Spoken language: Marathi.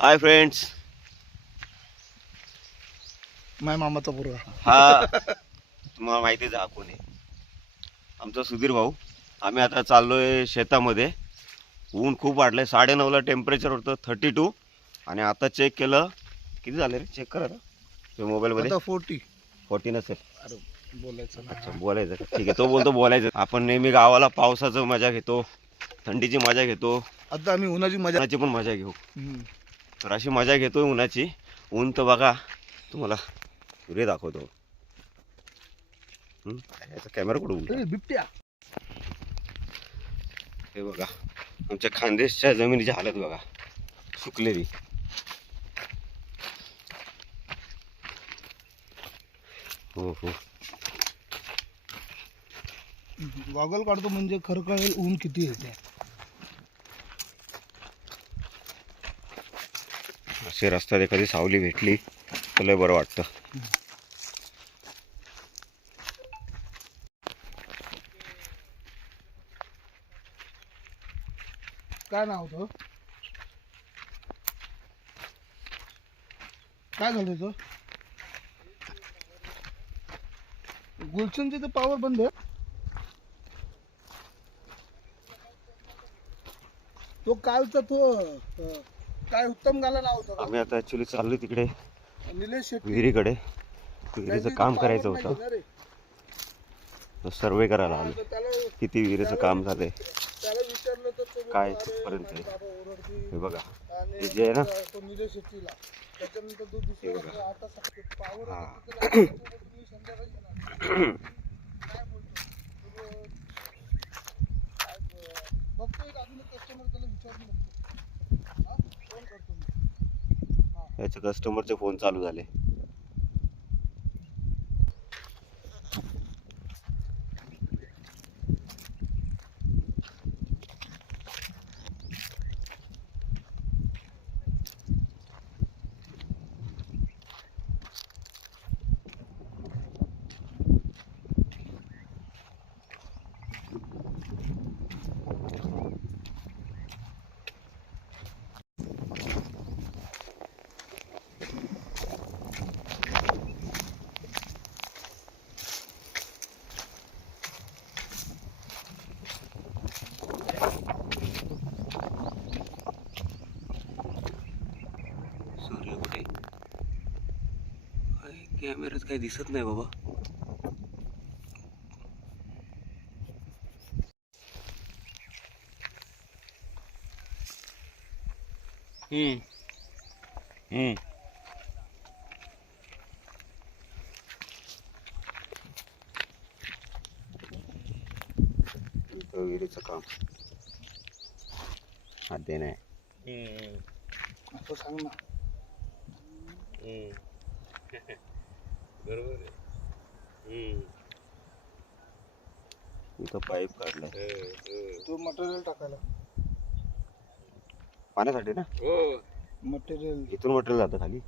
हाय फ्रेंड्स माय मामाचा पोरगा हा। तुम्हाला माहितीच आहे हा कोण. आहे आमचा सुधीर भाऊ. आम्ही आता चाललोय शेतामध्ये. ऊन खूप वाढलंय. साडे नऊला टेम्परेचर होतं थर्टी टू आणि आता चेक केलं. किती झाले रे? चेक करा ना मोबाईलमध्ये फोर्टी फोर्टी नसेल. अरे बोलायचं अच्छा बोलायचं? ठीक आहे तो बोलतो बोलायचं. आपण नेहमी गावाला पावसाचं मजा घेतो. थंडीची मजा घेतो. आता आम्ही उन्हाची मजा उन्हाची पण मजा घेऊ. तर अशी मजा घेतोय उन्हाची. ऊन तर बघा तुम्हाला सूर्य दाखवतो. याचा कॅमेरा कुठं बिबट्या. हे बघा आमच्या खानदेशच्या जमिनीची हालत बघा सुकलेली. हो हो. गॉगल काढतो म्हणजे खरं कळेल ऊन किती येते. असे रस्त्यात एखादी सावली भेटली तर लय बरं वाटतं. काय नाव होतं? काय झालं तो गुलशनचे तर पावर बंद आहे. तो कालचा तो काय उत्तम गाला होतं आम्ही आता ॲक्च्युली चाललोय तिकडे? निलेश शेट्टी. विहिरीकडे. विहिरीचं काम करायचं होतं. सर्वे करायला आलो. किती विहिरीचं काम झालंय. काय ओरडतील. हे बघा. हे जे आहे ना हे बघा. power हा. एक कस्टमर त्याला विचारून बघतो हा? फोन करतो मी याचे कस्टमरचे फोन चालू झाले सूर्य कुठे कॅमेऱ्यात काही दिसत नाही बाबा. हम्म. हम्म. विहिरीचं काम. हात नाही असं सांग ना. बरोबर इथं पाईप काढलाय. तो मटेरियल टाकायला. पाण्यासाठी ना? मटेरियल इथून मटेरियल जातं खाली.